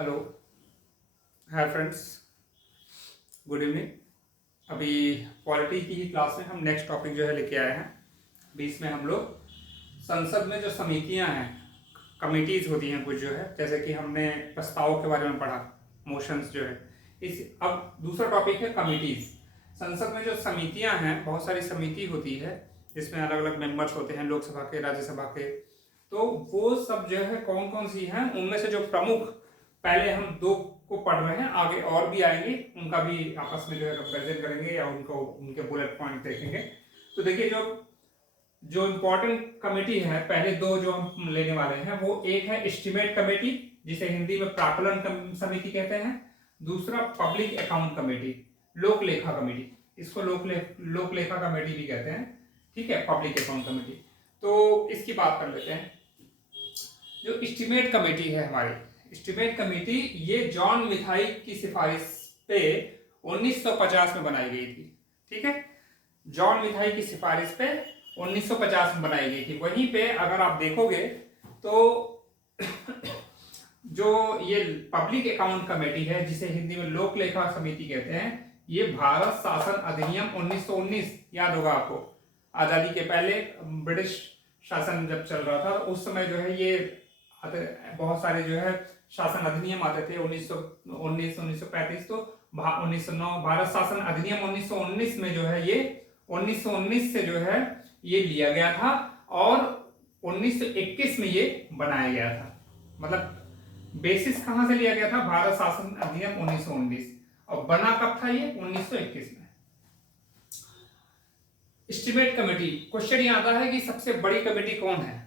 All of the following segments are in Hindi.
Hello, hi friends, good evening. अभी पॉलिटी की ही क्लास में हम नेक्स्ट टॉपिक जो है लेके आए हैं। बीच में हम लोग संसद में जो समितियां हैं, कमिटीज़ होती हैं कुछ जो है, जैसे कि हमने प्रस्ताव के बारे में पढ़ा, मोशंस जो है। इस अब दूसरा टॉपिक है कमिटीज़। संसद में जो समितियां हैं, बहुत सारी समिति होती है जिसमें अलग अलग मेंबर्स होते हैं, लोकसभा के, राज्यसभा के। तो वो सब जो है कौन कौन सी हैं, उनमें से जो प्रमुख, पहले हम दो को पढ़ रहे हैं, आगे और भी आएंगे, उनका भी आपस में जो है कंपेरिजन करेंगे या उनको उनके बुलेट पॉइंट देखेंगे। तो देखिए, जो जो इम्पोर्टेंट कमेटी है, पहले दो जो हम लेने वाले हैं, वो एक है एस्टीमेट कमेटी, जिसे हिंदी में प्राक्कलन समिति कहते हैं। दूसरा पब्लिक अकाउंट कमेटी, लोक लेखा कमेटी, इसको लोक लेखा कमेटी भी कहते हैं। ठीक है, पब्लिक अकाउंट कमेटी। तो इसकी बात कर लेते हैं। जो एस्टीमेट कमेटी है हमारी, एस्टीमेट कमेटी, ये जॉन मिथाई की सिफारिश पे 1950 में बनाई गई थी। ठीक है, जॉन मिथाई की सिफारिश पे 1950 में बनाई गई थी। वहीं पे अगर आप देखोगे तो जो ये पब्लिक अकाउंट कमेटी है, जिसे हिंदी में लोक लेखा समिति कहते हैं, ये भारत शासन अधिनियम 1919, याद होगा आपको, आजादी के पहले ब्रिटिश शासन जब चल रहा था, उस समय जो है ये बहुत सारे जो है शासन अधिनियम आते थे। 1919, 1935, तो 1909 भारत शासन अधिनियम 1919 में जो है ये 1919 से जो है ये लिया गया था और 1921 में ये बनाया गया था। मतलब बेसिस कहां से लिया गया था? भारत शासन अधिनियम 1919, और बना कब था ये? 1921 में। एस्टीमेट कमेटी, क्वेश्चन ये आता है कि सबसे बड़ी कमेटी कौन है?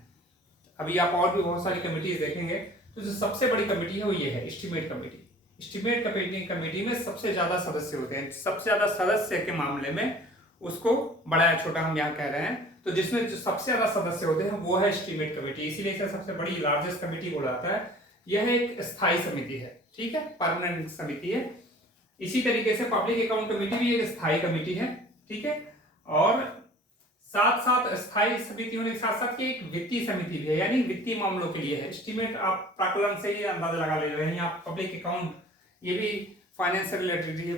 अभी आप और भी बहुत सारी कमेटी देखेंगे, तो जो सबसे बड़ी कमेटी है वो ये है, एस्टीमेट कमेटी। एस्टीमेट कमेटी में सबसे ज्यादा सदस्य होते हैं। सबसे ज्यादा सदस्य के मामले में उसको बड़ा या छोटा हम यहाँ कह रहे हैं, तो जिसमें जो सबसे ज्यादा सदस्य होते हैं वो है एस्टीमेट कमेटी, इसीलिए इसे सबसे बड़ी, लार्जेस्ट कमेटी बोला जाता है। यह एक स्थायी समिति है। ठीक है, परमानेंट समिति है। इसी तरीके से पब्लिक अकाउंट कमेटी भी एक स्थायी कमेटी है। ठीक है, और साथ साथ स्थायी समिति होने के साथ साथ एक वित्तीय समिति भी है, यानी वित्तीय मामलों के लिए है। एस्टीमेट आप प्राक्कलन से ही अंदाजा लगा ले रहे हैं, आप पब्लिक अकाउंट, ये भी फाइनेंस से रिलेटेड है,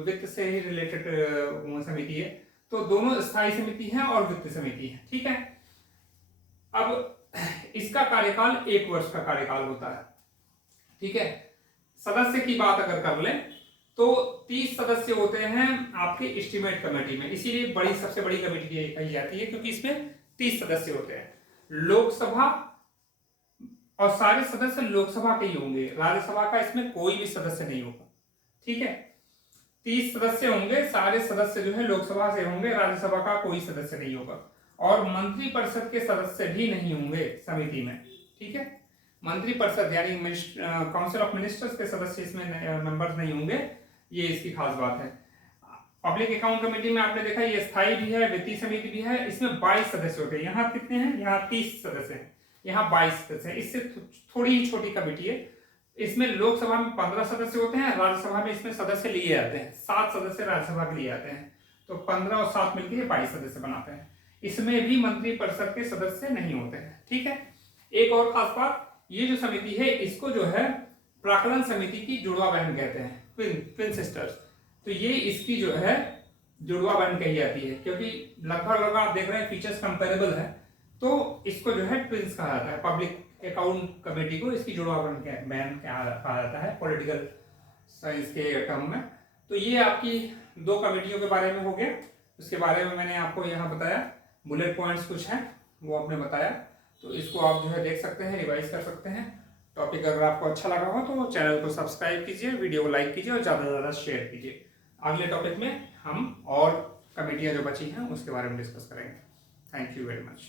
वित्त से ही रिलेटेड समिति है। तो दोनों स्थायी समिति है और वित्तीय समिति है। ठीक है, अब इसका कार्यकाल 1 वर्ष का कार्यकाल होता है। ठीक है, सदस्य की बात अगर कर लें तो 30 सदस्य होते हैं आपके एस्टीमेट कमेटी में, इसीलिए सबसे बड़ी कमेटी कही जाती है, क्योंकि इसमें 30 सदस्य होते हैं। लोकसभा, और सारे सदस्य लोकसभा के ही होंगे, राज्यसभा का इसमें कोई भी सदस्य नहीं होगा। ठीक है, 30 सदस्य होंगे, सारे सदस्य जो है लोकसभा से होंगे, राज्यसभा का कोई सदस्य नहीं होगा, और मंत्रिपरिषद के सदस्य भी नहीं होंगे समिति में। ठीक है, मंत्रिपरिषद यानी काउंसिल ऑफ मिनिस्टर्स के सदस्य इसमें मेंबर्स नहीं होंगे, ये इसकी खास बात है। पब्लिक अकाउंट कमेटी में आपने देखा ये स्थायी भी है, वित्तीय समिति भी है। इसमें 22 सदस्य होते हैं। यहाँ कितने हैं? यहाँ 30 सदस्य हैं, यहाँ 22 सदस्य हैं। इससे थोड़ी ही छोटी कमेटी है। इसमें लोकसभा में 15 सदस्य होते हैं, राज्यसभा में इसमें सदस्य लिए जाते हैं, 7 सदस्य राज्यसभा के लिए आते हैं, तो 15 और 7 मिलकर 22 सदस्य बनाते हैं। इसमें भी मंत्रिपरिषद के सदस्य नहीं होते हैं। ठीक है, एक और खास बात, ये जो समिति है इसको जो है प्राक्कलन समिति की जुड़वा बहन कहते हैं, ट्विन सिस्टर्स। तो ये इसकी जो है जुड़वा बहन कही जाती है, क्योंकि लगभग आप देख रहे हैं फीचर्स कंपेरेबल है, तो इसको जो है ट्विंस कहा जाता है। पब्लिक अकाउंट कमेटी को इसकी जुड़वा बहन कहा जाता है पॉलिटिकल साइंस के टर्म में। तो ये आपकी 2 कमेटियों के बारे में हो गया। उसके बारे में मैंने आपको यहाँ बताया, बुलेट पॉइंट्स कुछ हैं वो आपने बताया, तो इसको आप जो है देख सकते हैं, रिवाइज कर सकते हैं। टॉपिक अगर आपको अच्छा लगा हो तो चैनल को सब्सक्राइब कीजिए, वीडियो को लाइक कीजिए और ज़्यादा से ज़्यादा शेयर कीजिए। अगले टॉपिक में हम और कमेटियाँ जो बची हैं उसके बारे में डिस्कस करेंगे। Thank you very much.